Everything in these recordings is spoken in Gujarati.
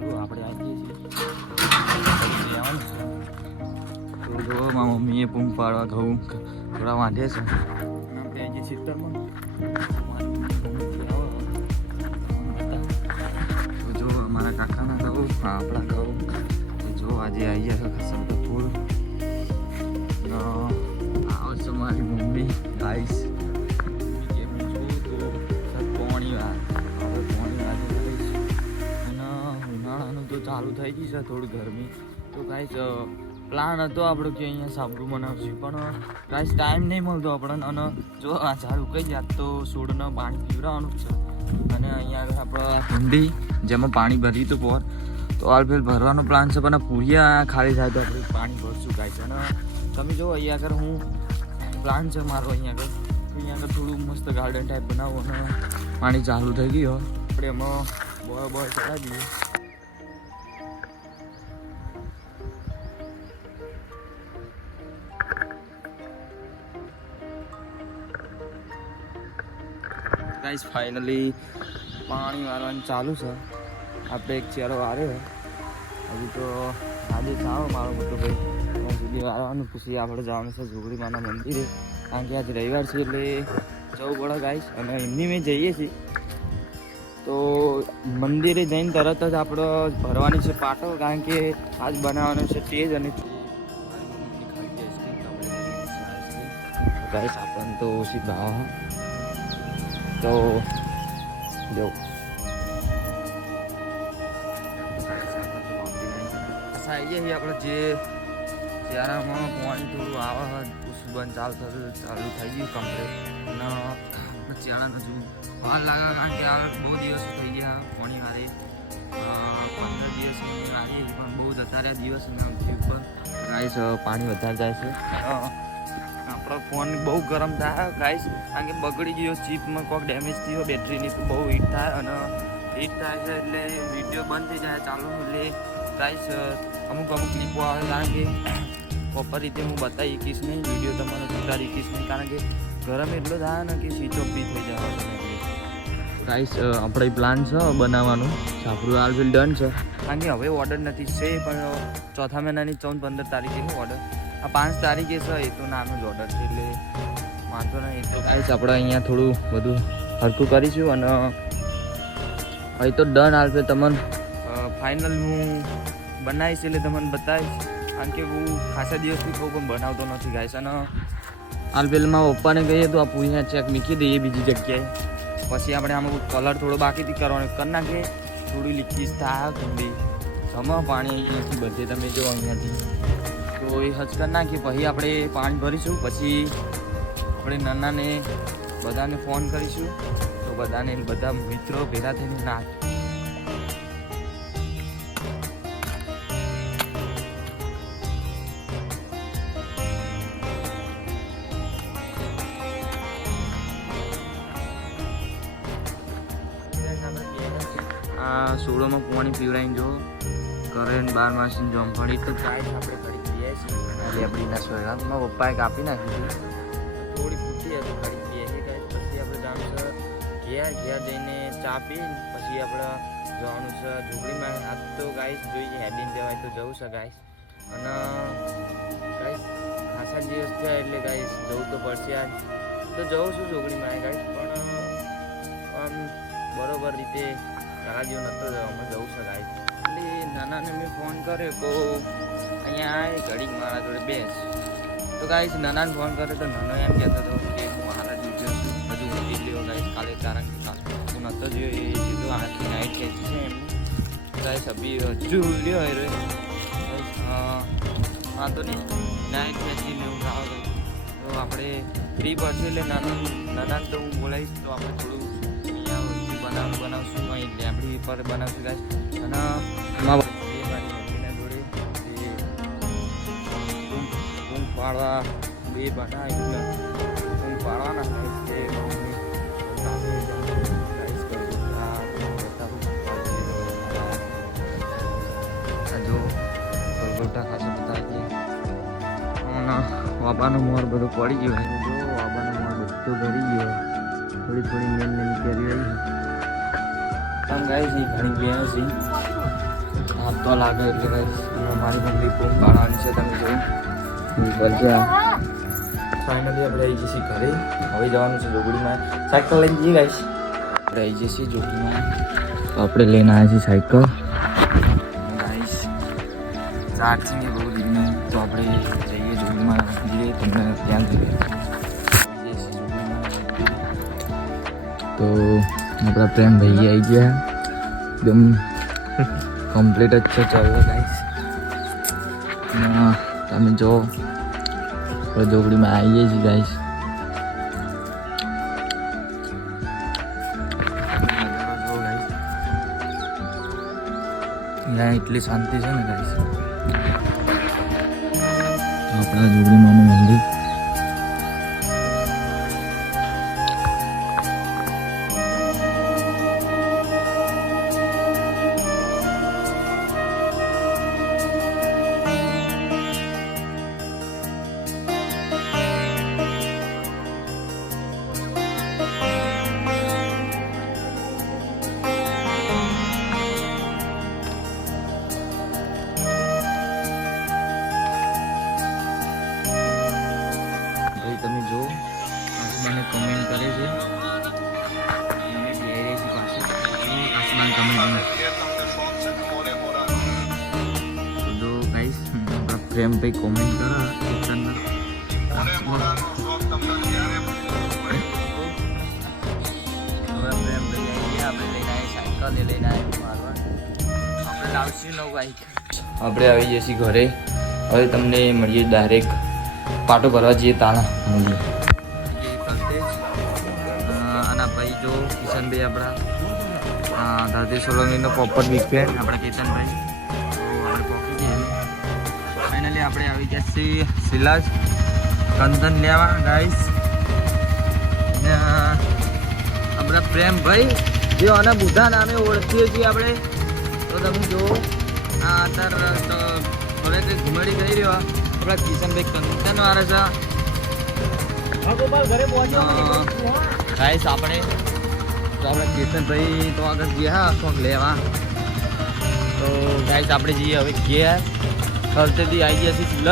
ચાલુ આપણે આવી જઈએ છીએ તો જો મારા મમ્મીએ પૂંગ પાડવા ઘઉં થોડા વાંધે છે ત્યાં જે ખેતરમાં તો જો અમારા કાકાના ઘઉં આપણા ઘઉં જો આજે આવી ગયા છે ખાસા બધા ફૂલ આવે છે મારી મમ્મી ગાઈસ કેમ છું તો પોણી વાર હવે પોણી વાગે કરીશ અને ઉનાળાનું તો ચાલુ થઈ ગઈ છે થોડી ગરમી તો ગાઈસ પ્લાન હતો આપણો કે અહીંયા સાબરું બનાવશું પણ ગાઈસ ટાઈમ નહીં મળતો આપણને અને જો આ ઝાડ ઉકાઈ જાય તો છોડને પાણી પીવડાવવાનું જ છે અને અહીંયા આગળ આપણે કુંડી જેમાં પાણી ભરી તો પોર તો હાલ ફેર ભરવાનો પ્લાન છે પણ પૂરિયા ખાલી થાય તો આપણે પાણી ભરશું ગાઈસ અને તમે જો અહીંયા આગળ હું પ્લાન છે મારો અહીંયા આગળ થોડું મસ્ત ગાર્ડન ટાઈપ બનાવો અને પાણી ચાલુ થઈ ગયું આપણે એમાં બોય ચડાવી દઈએ ગાઈસ ફાઇનલી પાણી વાળવાનું ચાલુ છે આપણે એક ચેરો વાર્યો હજુ તો આજે ચાલો મારો મોટો ભાઈ ત્યાં સુધી વાળવાનું પછી આપણે જવાનું છે ઝુગડીમાના મંદિરે કારણ કે આજે રવિવાર છે એટલે જવું પડે ગાઈસ અને એમની મેં જઈએ છીએ તો મંદિરે જઈને તરત જ આપણે ભરવાની છે પાટો કારણ કે આજ બનાવવાનો છે તેજ અને ગાઈસ આપણને તો ઓછી ભાવ તો જો આપણે જે શિયાળામાં પાણી થોડું આવે બંધ ચાલુ થઈ ગયું કમ્પ્લીટ અને શિયાળાનું હજુ વાર લાગે કારણ કે આ બહુ દિવસ થઈ ગયા પાણી વારે 15 દિવસની વારી પણ બહુ જતા રહ્યા દિવસ ઉપર ગાઈસ પાણી વધારે જાય છે આપણો ફોન બહુ ગરમ થાય ગાઈસ કારણ કે બગડી ગયો ચીપમાં કોઈક ડેમેજ થયો બેટરીની તો બહુ હીટ થાય અને હીટ થાય છે એટલે વિડીયો બંધ થઈ જાય ચાલુ એટલે ગાઈસ અમુક ક્લિપો આવે કારણ કે પ્રોપર રીતે હું બતાવી શકીશ નહીં વિડીયો તમારો ઉતારી શકીશ નહીં કારણ કે ગરમ એટલો થાય ને કે સ્વિચ ઓફ બી થઈ જાય ગાઈસ આપણે પ્લાન છે બનાવવાનું સાપરું હાલ બિલ ડન છે કારણ કે હવે ઓર્ડર નથી છે પણ ચોથા મહિનાની 14-15 તારીખે ઓર્ડર આ 5 તારીખે છે એ તો નાનો જ ઓર્ડર છે એટલે વાંધો નહીં તો ગાઈસ આપણે અહીંયા થોડું બધું હરકું કરીશું અને હવે તો ડન હાલ છે તમને ફાઇનલ હું બનાવીશ એટલે તમને બતાવીશ કારણ કે હું ખાસા દિવસથી કહું પણ બનાવતો નથી ગાઈસ અને હાલ પેલમાં પપ્પાને કહીએ તો આ પૂરી ચેક મૂકી દઈએ બીજી જગ્યાએ પછી આપણે આમાં કલર થોડો બાકીથી કરવાનો કરી નાખીએ થોડી લીકીસ થાય ઠંડી સમા પાણી અહીંયાથી બધે તમે જો અહીંયાથી તો એ હજ કરી નાખીએ પછી આપણે પાણી ભરીશું પછી આપણે નાનાને બધાને ફોન કરીશું તો બધાને બધા મિત્રો ભેગા થઈને નાખ આ સોળોમાં પાણી પીવડાવીને જો ઘરે 12 માસની જમફળી તો ચાય આપણે કરી પીએ છીએ લેબડીના સોયગામાં પપ્પાએ કાપી નાખી થોડી પૂછી હતી કરી પીએ છીએ પછી આપણે જવાનું છે ઘેર જઈને ચા પી પછી આપણે જવાનું છે ઝૂંપડીમાં આજ તો ગાઈસ જોઈએ હેડીને જવાય તો જવું છે ગાઈસ અને ગાઈસ ખાસા દિવસ થયા એટલે ગાઈસ જવું તો પડશે આજ તો જવું છું ઝૂંપડીમાં ગાઈસ પણ આમ બરોબર રીતે ઘણા જેવું નહોતો અમે જવું છે ગાઈસ એટલે નાનાને મેં ફોન કર્યો તો અહીંયા આવે ઘડીક મારા જોડે બેસ તો ગાઈસ નાનાને ફોન કર્યો તો નાનો એમ કહેતો હતો કે હું હાલ જ ઉઠ્યો છું હજુ ઉઠી લ્યો ગાઈસ કાલે કારણ કે હું નહોતો જોયો એ સીધો આખી નાઇટ ખેંચી છે એમની ગાઈસ અભી હજુ લ્યો એ હા તો નહીં નાઇટ ખેંચી લેવું ખાવ તો આપણે ફ્રી પડશે એટલે નાનાને તો હું બોલાવીશ તો આપણે થોડું બનાવશું અહીં લેબડી પર બનાવશું ગાઈસ અને મારી મમ્મીના જોડે ઊંઘ પાડવા બે બનાવી ઊંઘ પાડવાના કે મમ્મી જો ગોટા ખાસા બધા વાબાનો મોર બધો પડી ગયો જો વાબાનો મોર બધો ભરી ગયો થોડી મેન કેરી રહી પણ ગાઈસ એ ઘણી ગયા છે આપ તો લાગે એટલે ગાઈસ અને મારી મમ્મી બૂમ પાડવાની છે તમે જો બોલજો ફાઇનલી આપણે આવી જઈશું ઘરે હવે જવાનું છે જોગડીમાં સાયકલ લઈને જઈએ ગાઈસ આપણે આવી જઈશું જોગડીમાં તો આપણે લઈને આવ્યા છીએ સાયકલ ગાઈસ ચાર્જિંગ એ બહુ દીધું તો આપણે જઈએ જોગડીમાં જઈએ તમને ત્યાં જઈએ તો આપણા પ્રેમ ભાઈ આવી ગયા એકદમ કમ્પ્લીટ જ છે ચાલો ગાઈસ તમે જો જોગડીમાં આવીએ છીએ ગાઈસ અહીંયા એટલી શાંતિ છે ને ગાઈસ આપણા જોગડીમાંનું મંદિર તમે જો મને કમેન્ટ કરે છે આસમાન કમેન્ટ તો ગાઈસ આપણા પ્રેમ ભાઈ કોમેન્ટ કરો આપણે આવી જઈએ છીએ ઘરે હવે તમને મળીએ ડાયરેક્ટ પાટો ભરવા જઈએ તાણા મળીએ અને ભાઈ જો કિશનભાઈ આપણા ધારતી સોલંકીનો પોપટ બિગ ફેન આપણા કેતનભાઈ તો આપણે પહોંચી જઈએ ફાઇનલી આપણે આવી ગયા છીએ સિલાજ કંદન લેવા ગાઈસ અને આપણા પ્રેમભાઈ જે અને બુધા નામે ઓળખીએ છીએ આપણે તો તમે જો અત્યારે તો હવે કંઈ ઘુમાડી કરી રહ્યો આપણા કિશનભાઈ કંદન વાળા છે ગાઈસ આપણે તો આપણે કેતનભાઈ તો આગળ ગયા શોખ લેવા તો ગાઈસ આપણે જઈએ હવે ગયા થલતેથી આવી ગયા છીએ સિલજ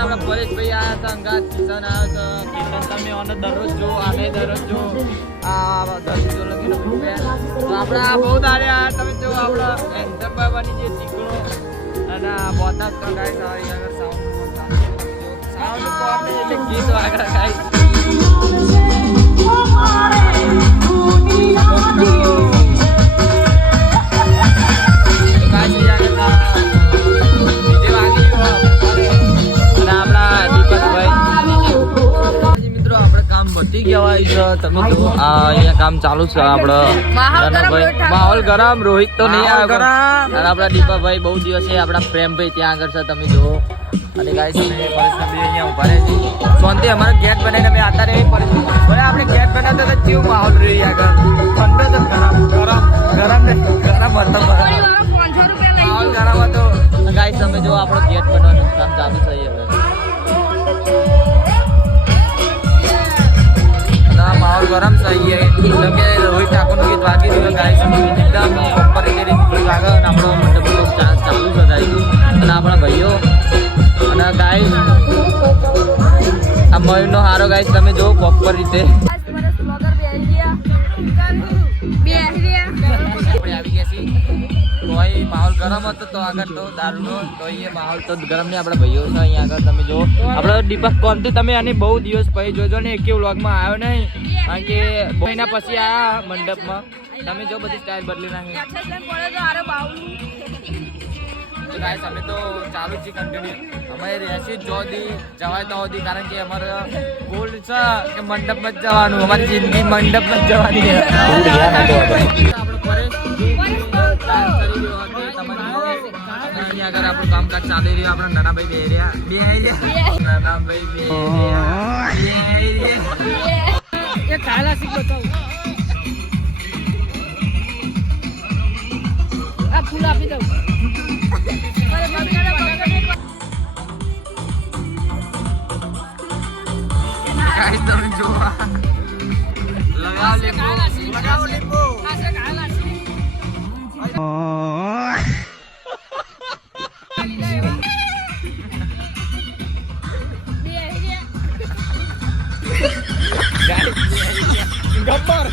આપણા પરેશભાઈ આવ્યા હતા અંગાત કિશન આવ્યો હતો કિશન તમે ઓને દરરોજ જો આને દરરોજ જો આ દરરોજ તો આપણા બહુ દાડે આવ્યા તમે જો આપણા એન્ટર બની જે ચીકણો અને બોતા તો ગાઈસ આવી આગળ સાઉન્ડ કોમ એટલે ગીત વાગરા ગાઈસ પતી ગયા હોય તમે તો અહીંયા કામ ચાલુ છે આપણે માહોલ ગરમ રોહિત તો નહીં આવ્યો અને આપણા દીપાભાઈ બહુ દિવસે આપણા પ્રેમભાઈ ત્યાં આગળ છે તમે જુઓ અને ગાઈસ અહીંયા ઉભા રહે છે શાંતિ અમારે ગેટ બનાવીને અમે આતા રહે પરિસ્થિતિ આપણે ગેટ બનાવતા તો કેવું માહોલ રહી આગળ ઠંડો તો ગરમ હતો માહોલ ગરમ હતો ગાઈસ તમે જો આપણો ગેટ બનાવવાનું કામ ચાલુ થઈ હવે माहौल गरम सही है કે રોહિત ઠાકોરનું ગીત વાગી રહ્યું ગાઈસ એકદમ પ્રોપર રીતે વાગે અને આપણો મંડપનો ચાન્સ ચાલુ છે ગાઈસ અને આપણા ભાઈઓ અને ગાઈસ આ મયુરનો હારો ગાઈસ તમે જો પ્રોપર રીતે આવી ગયા છીએ તોય માહોલ ગરમ હતો તો આગળ તો દારૂનો તો એ માહોલ તો ગરમ નહીં આપણા ભાઈઓ છે અહીંયા આગળ તમે જો આપણે દીપક કોનથી તમે આની બહુ દિવસ પછી જોજો ને એક વ્લોગમાં આવ્યો નહીં કારણ કે મહિના પછી આવ્યા મંડપમાં તમે જો બધી સ્ટાઇલ બદલી નાખી તો ગાઈસ અમે તો ચાલુ જ કન્ટિન્યુ અમે રહેશી જ જોદી જવાય તો હોદી કારણ કે અમારે ગોલ છે કે મંડપમાં જ જવાનું અમારી જિંદગી મંડપમાં જ જવાની છે આપણું કામકાજ ચાલી રહ્યું આપણા નાનાભાઈ બે રહ્યા ફૂલ આપી દઉં લગાવ લે લગાવો લીંબુ ગબ્બર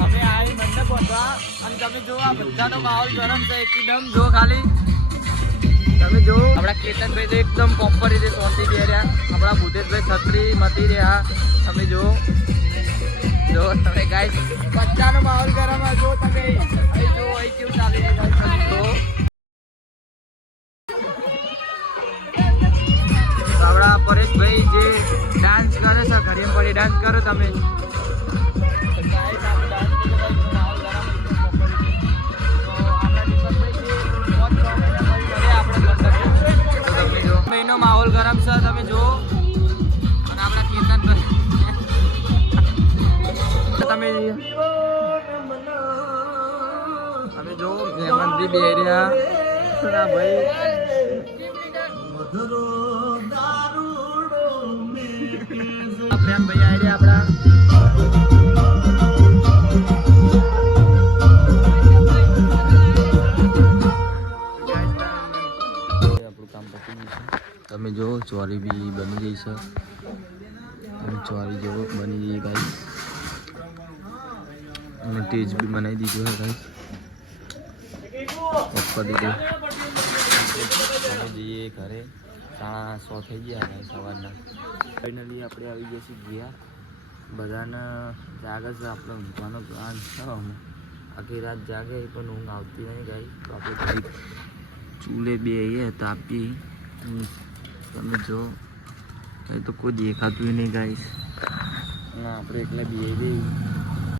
અમે આવી મંડપ પહોંચવા અને તમે જો આ બધાનો માહોલ ગરમ છે એકદમ જો ખાલી તમે જો આપણા કેતનભાઈ તો એકદમ પ્રોપર રીતે શાંતિ દે રહ્યા આપણા ભૂતેશભાઈ છત્રી મતી રહ્યા તમે જો તમે ગાઈસ બચ્ચાનો માહોલ ગરમ જો તમે અહીં જો અહીં કેવું ચાલી રહ્યું તો આપણા પરેશભાઈ જે ડાન્સ કરે છે ઘરે પડી ડાન્સ કરો તમે નો માહોલ ગરમ છે તમે જો અને આપણા કીર્તનભાઈ તમે જો મહેમાનજી બે રહ્યા ભાઈ પ્રેમ ભાઈ આવી રહ્યા આપણા તમે જો ચોરી બી બની ગઈ છે અને ચોરી જેવો બની ગઈ ગાઈસ અને તેજ બી બનાવી દીધું છે ગાઈસ પપ્પા દીધું અમે જઈએ ઘરે 1:30 થઈ ગયા ગાઈસ સવારના ફાઇનલી આપણે આવી ગયા છીએ ગયા બધાને જાગે છે આપણે ઊંઘવાનો પ્લાન છે અમે આખી રાત જાગે પણ ઊંઘ આવતી નહીં ગાઈસ તો આપણે ચૂલે બે આવીએ તાપી તમે જો એ તો કોઈ દેખાતું નહીં ગાઈસ ના આપણે એકલા બે